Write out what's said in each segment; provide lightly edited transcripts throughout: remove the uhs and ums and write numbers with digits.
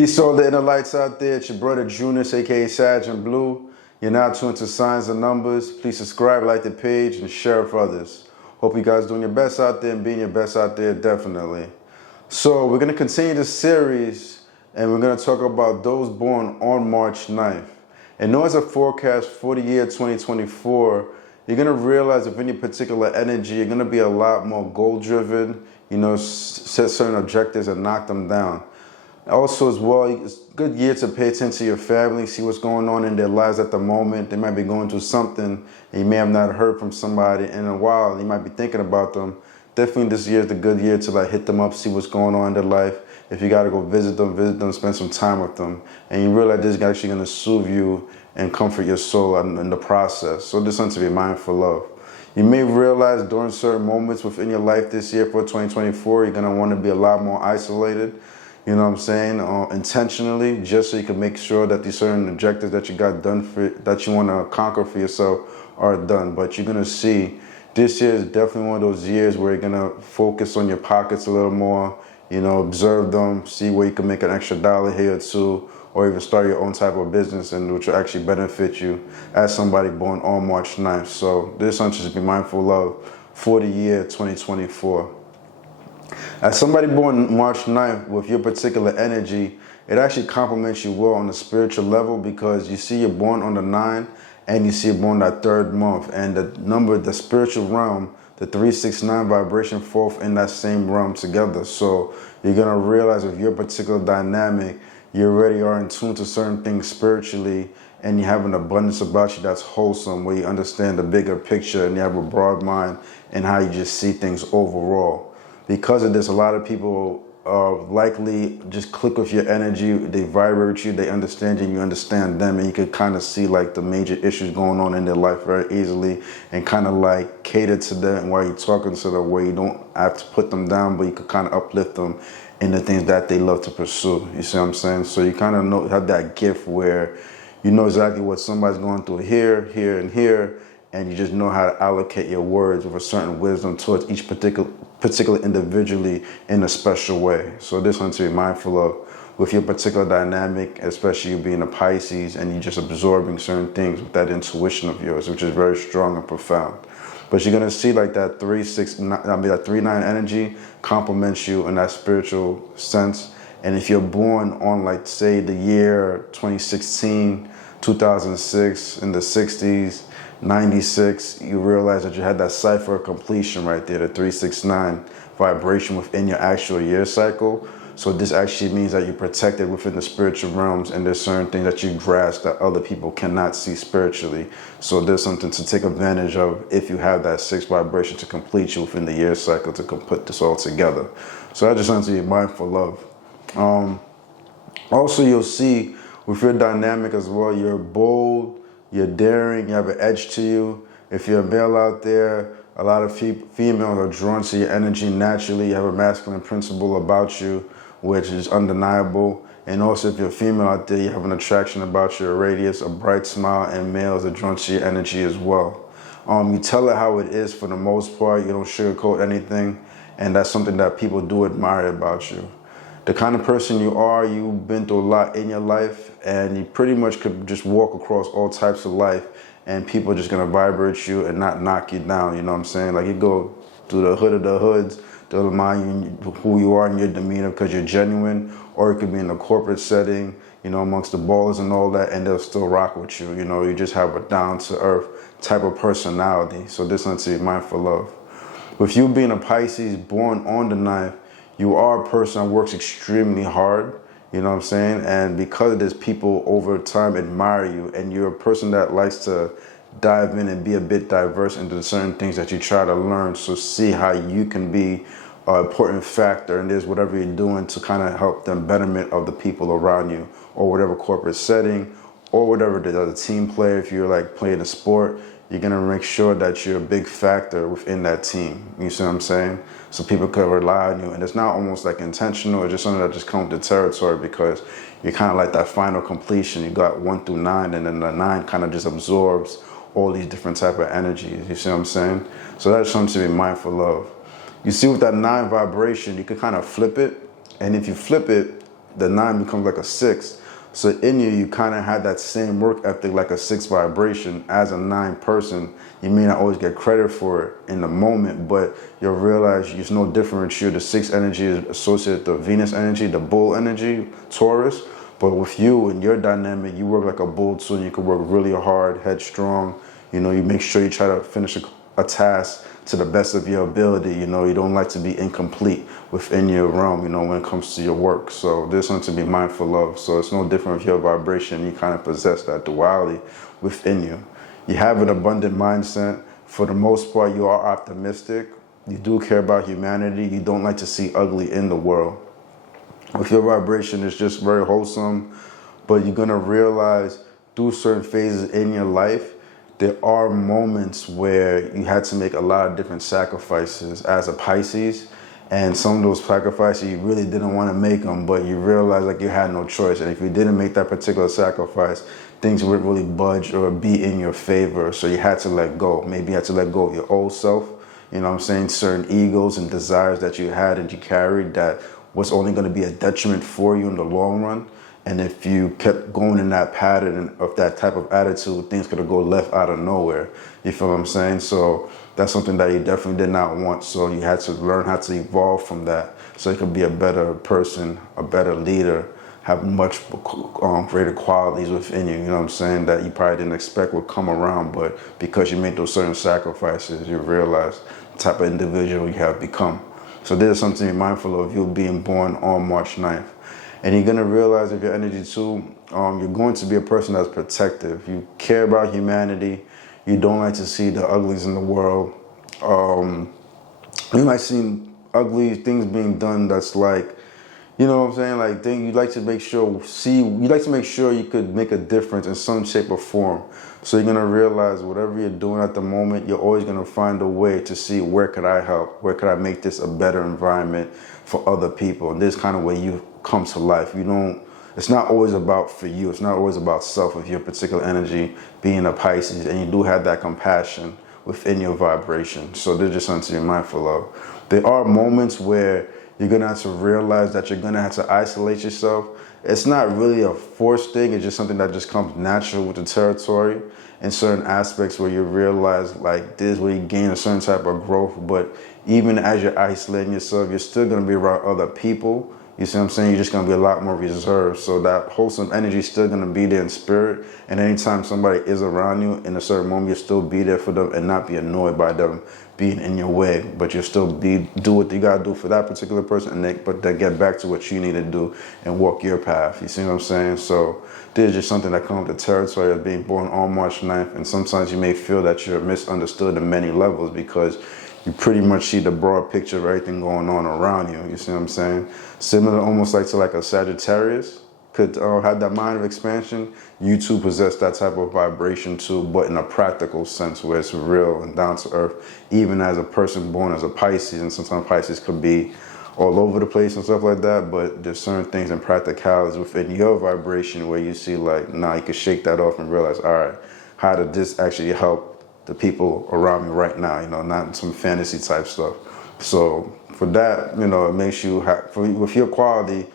Peace to all the inner lights out there. It's your brother Junus, aka Sag and Blue. You're now tuned to Signs and Numbers. Please subscribe, like the page, and share with others. Hope you guys doing your best out there and being your best out there, definitely. So we're going to continue this series, and we're going to talk about those born on March 9th. And known as a forecast for the year 2024, you're going to realize if any particular energy, you're going to be a lot more goal-driven, set certain objectives and knock them down. Also as well, it's a good year to pay attention to your family, see what's going on in their lives at the moment. They might be going through something and you may have not heard from somebody in a while. You might be thinking about them. Definitely this year is the good year to hit them up, see what's going on in their life. If you got to go visit them, spend some time with them. And you realize this is actually going to soothe you and comfort your soul in the process. So this is something to be mindful of. You may realize during certain moments within your life this year for 2024, you're going to want to be a lot more isolated. You know what I'm saying? Intentionally, just so you can make sure that these certain objectives that you got done that you want to conquer for yourself are done. But you're going to see this year is definitely one of those years where you're going to focus on your pockets a little more, observe them, see where you can make an extra dollar here or two, or even start your own type of business and which will actually benefit you as somebody born on March 9th. So this is something to be mindful of for the year 2024. As somebody born March 9th with your particular energy, it actually complements you well on the spiritual level because you see you're born on the 9 and you see you're born that third month. And the number, the spiritual realm, the 369 vibration falls in that same realm together. So you're going to realize with your particular dynamic, you already are in tune to certain things spiritually and you have an abundance about you that's wholesome where you understand the bigger picture and you have a broad mind and how you just see things overall. Because of this, a lot of people likely just click with your energy, they vibrate with you, they understand you, and you understand them, and you can kind of see the major issues going on in their life very easily and kind of cater to them while you're talking to them where you don't have to put them down, but you can kind of uplift them in the things that they love to pursue. You see what I'm saying? So you kind of have that gift where you know exactly what somebody's going through here, here, and here, and you just know how to allocate your words with a certain wisdom towards each particular individually in a special way. So this one to be mindful of with your particular dynamic, especially you being a Pisces and you just absorbing certain things with that intuition of yours, which is very strong and profound. But you're gonna see that 3-9 energy complements you in that spiritual sense. And if you're born on say the year 2016, 2006, in the 60s, 96, you realize that you had that cipher of completion right there, the 369 vibration within your actual year cycle. So this actually means that you're protected within the spiritual realms and there's certain things that you grasp that other people cannot see spiritually. So there's something to take advantage of if you have that 6 vibration to complete you within the year cycle to put this all together. So that's just something to be mindful of. Also, you'll see with your dynamic as well, you're bold, you're daring, you have an edge to you. If you're a male out there, a lot of females are drawn to your energy naturally. You have a masculine principle about you, which is undeniable. And also if you're a female out there, you have an attraction about your radius, a bright smile, and males are drawn to your energy as well. You tell it how it is for the most part. You don't sugarcoat anything. And that's something that people do admire about you. The kind of person you are, you've been through a lot in your life and you pretty much could just walk across all types of life and people are just going to vibrate you and not knock you down, you know what I'm saying? You go through the hood of the hoods, they'll remind you who you are and your demeanor because you're genuine, or it could be in a corporate setting, amongst the ballers and all that, and they'll still rock with you. You just have a down-to-earth type of personality. So this one to be mindful of. With you being a Pisces born on the 9th, you are a person that works extremely hard, you know what I'm saying? And because of this, people over time admire you and you're a person that likes to dive in and be a bit diverse into certain things that you try to learn. So see how you can be an important factor in this, whatever you're doing to kind of help the betterment of the people around you or whatever corporate setting or whatever the team player, if you're playing a sport, you're going to make sure that you're a big factor within that team. You see what I'm saying? So people can rely on you. And it's not almost intentional. It's just something that just comes with the territory because you're kind of that final completion. You got 1 through 9 and then the 9 kind of just absorbs all these different type of energies. You see what I'm saying? So that's something to be mindful of. You see with that 9 vibration, you can kind of flip it. And if you flip it, the 9 becomes like a 6. So in you, you kind of had that same work ethic like a 6 vibration. As a 9 person, you may not always get credit for it in the moment, but you'll realize there's no difference. The 6 energy is associated with the Venus energy, the bull energy, Taurus. But with you and your dynamic, you work like a bull too, and you can work really hard, headstrong. You make sure you try to finish a task to the best of your ability. You don't like to be incomplete within your realm, when it comes to your work. So there's something to be mindful of. So it's no different with your vibration. You kind of possess that duality within you. You have an abundant mindset. For the most part, you are optimistic. You do care about humanity. You don't like to see ugly in the world. With your vibration, it's just very wholesome, but you're gonna realize through certain phases in your life, there are moments where you had to make a lot of different sacrifices as a Pisces, and some of those sacrifices you really didn't want to make them, but you realize like you had no choice, and if you didn't make that particular sacrifice, things wouldn't really budge or be in your favor, so you had to let go. Maybe you had to let go of your old self, certain egos and desires that you had and you carried that was only going to be a detriment for you in the long run. And if you kept going in that pattern of that type of attitude, things could have go left out of nowhere. You feel what I'm saying? So that's something that you definitely did not want. So you had to learn how to evolve from that so you could be a better person, a better leader, have much greater qualities within you, that you probably didn't expect would come around. But because you made those certain sacrifices, you realize the type of individual you have become. So there's something to be mindful of, you being born on March 9th. And you're going to realize if your energy too, you're going to be a person that's protective. You care about humanity. You don't like to see the uglies in the world. You might see ugly things being done that's like, like you'd like to make sure, you could make a difference in some shape or form. So you're going to realize whatever you're doing at the moment, you're always going to find a way to see where could I help? Where could I make this a better environment for other people? And this kind of way you come to life. It's not always about for you. It's not always about self with your particular energy being a Pisces. And you do have that compassion within your vibration. So there's just something to be mindful of. There are moments where you're going to have to realize that you're going to have to isolate yourself. It's not really a forced thing. It's just something that just comes natural with the territory in certain aspects where you realize like this where you gain a certain type of growth. But even as you're isolating yourself, you're still going to be around other people. You see what I'm saying? You're just going to be a lot more reserved. So that wholesome energy is still going to be there in spirit. And anytime somebody is around you in a certain moment, you'll still be there for them and not be annoyed by them being in your way. But you'll still do what you got to do for that particular person. But then get back to what you need to do and walk your path. You see what I'm saying? So there's just something that comes with the territory of being born on March 9th. And sometimes you may feel that you're misunderstood in many levels because you pretty much see the broad picture of everything going on around you. You see what I'm saying? Similar almost like to like a Sagittarius could have that mind of expansion. You too possess that type of vibration too, but in a practical sense where it's real and down to earth, even as a person born as a Pisces. And sometimes Pisces could be all over the place and stuff like that, but there's certain things in practicalities within your vibration where you see like, nah, you can shake that off and realize, all right, how did this actually help the people around me right now, not some fantasy type stuff. So for that, it makes you, with your quality,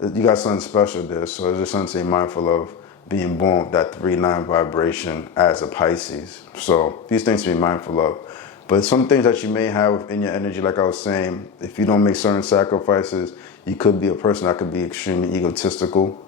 you got something special there. So it's just something to be mindful of being born with that 3-9 vibration as a Pisces. So these things to be mindful of. But some things that you may have within your energy, like I was saying, if you don't make certain sacrifices, you could be a person that could be extremely egotistical.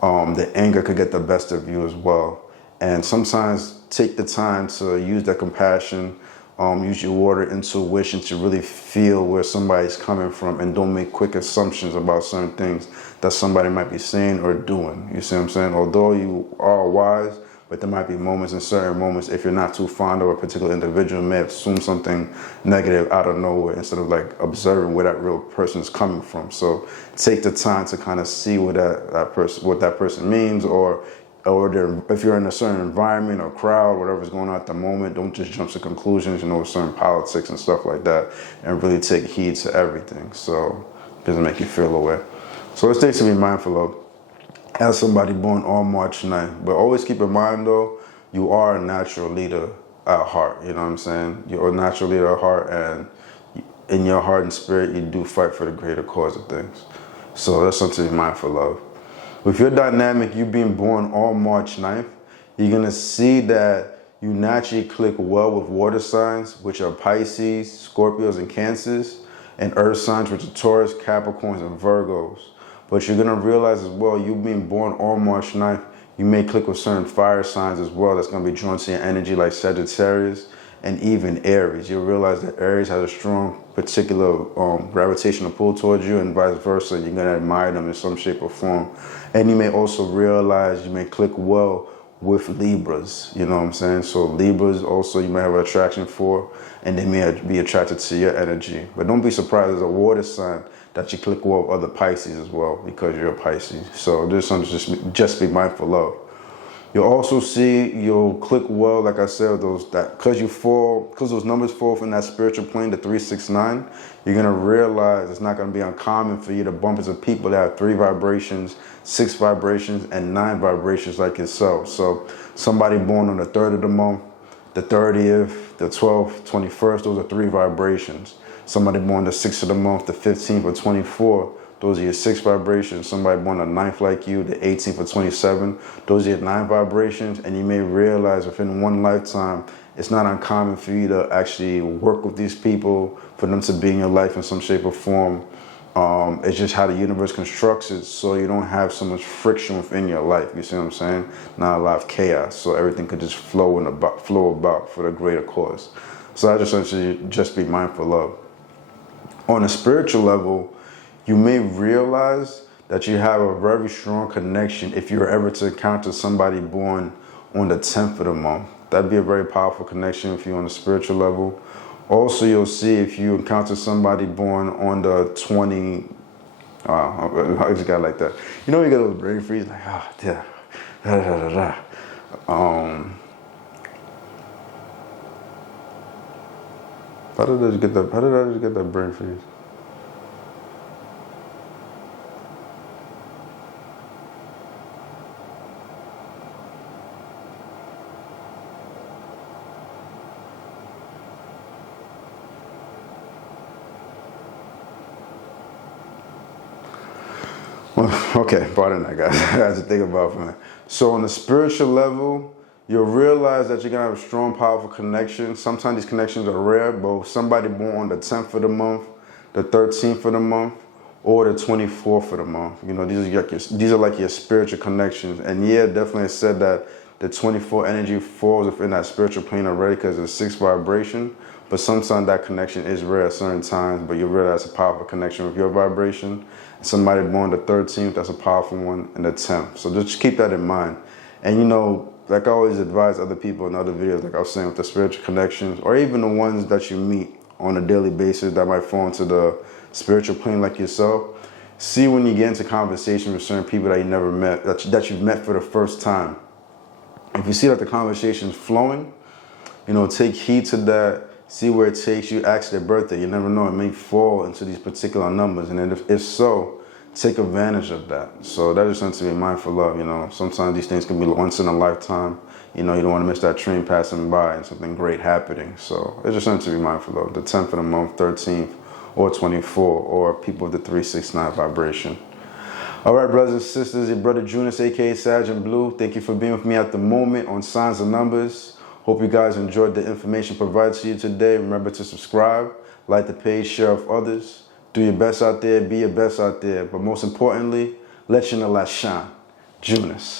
The anger could get the best of you as well. And sometimes take the time to use that compassion, use your water intuition to really feel where somebody's coming from and don't make quick assumptions about certain things that somebody might be saying or doing. You see what I'm saying? Although you are wise, but there might be moments in certain moments, if you're not too fond of a particular individual, you may assume something negative out of nowhere instead of like observing where that real person is coming from. So take the time to kind of see what that person means, or if you're in a certain environment or crowd, whatever's going on at the moment, don't just jump to conclusions, certain politics and stuff like that, and really take heed to everything. So it doesn't make you feel away. So it's things to be mindful of as somebody born on March 9th. But always keep in mind though, you are a natural leader at heart. You know what I'm saying? You're a natural leader at heart, and in your heart and spirit, you do fight for the greater cause of things. So that's something to be mindful of. With your dynamic, you being born on March 9th, you're going to see that you naturally click well with water signs, which are Pisces, Scorpios, and Cancers, and earth signs, which are Taurus, Capricorns, and Virgos. But you're going to realize as well, you being born on March 9th, you may click with certain fire signs as well that's going to be drawn to your energy, like Sagittarius and even Aries. You'll realize that Aries has a strong particular gravitational pull towards you, and vice versa. You're going to admire them in some shape or form. And you may also realize you may click well with Libras, you know what I'm saying? So Libras also you may have an attraction for, and they may be attracted to your energy. But don't be surprised as a water sign that you click well with other Pisces as well, because you're a Pisces. So there's something to just be mindful of. You'll also see you'll click well, like I said, because those numbers fall from that spiritual plane, the 369. You're gonna realize it's not gonna be uncommon for you to bump into people that have 3 vibrations, 6 vibrations, and 9 vibrations like yourself. So somebody born on the 3rd of the month, the 30th, the 12th, 21st, those are 3 vibrations. Somebody born the 6th of the month, the 15th, or 24th, those are your 6 vibrations. Somebody born the 9th like you, the 18th or 27th, those are your 9 vibrations. And you may realize within one lifetime, it's not uncommon for you to actually work with these people, for them to be in your life in some shape or form. It's just how the universe constructs it, so you don't have so much friction within your life. You see what I'm saying? Not a lot of chaos, so everything could just flow about for the greater cause. So I just want you to just be mindful of. On a spiritual level, you may realize that you have a very strong connection if you were ever to encounter somebody born on the 10th of the month. That'd be a very powerful connection if you're on a spiritual level. Also, you'll see if you encounter somebody born on the 20, I just got like that. You know, you get those brain freeze, like, yeah, da da da da. How did I just get that brain freeze? Okay, pardon that, guys. I have to think about it for a minute. So on the spiritual level, you'll realize that you're going to have a strong, powerful connection. Sometimes these connections are rare, but somebody born on the 10th of the month, the 13th of the month, or the 24th of the month. You know, these are like your spiritual connections. And yeah, definitely I said that the 24 energy falls within that spiritual plane already because it's 6 vibration. But sometimes that connection is rare at certain times, but you realize it's a powerful connection with your vibration. Somebody born the 13th, that's a powerful one, and the 10th. So just keep that in mind. And you know, like I always advise other people in other videos, like I was saying with the spiritual connections, or even the ones that you meet on a daily basis that might fall into the spiritual plane like yourself, see when you get into conversation with certain people that you never met, that you've met for the first time. If you see that the conversation is flowing, you know, take heed to that. See where it takes you. Ask their birthday. You never know. It may fall into these particular numbers. And then if so, take advantage of that. So that is something to be mindful of. You know, sometimes these things can be once in a lifetime. You know, you don't want to miss that train passing by and something great happening. So it's just something to be mindful of. The 10th of the month, 13th, or 24, or people with the 369 vibration. All right, brothers and sisters, your brother Junus, aka Sag and Blue. Thank you for being with me at the moment on Signs and Numbers. Hope you guys enjoyed the information provided to you today. Remember to subscribe, like the page, share with others. Do your best out there, be your best out there. But most importantly, let your light shine. Junus.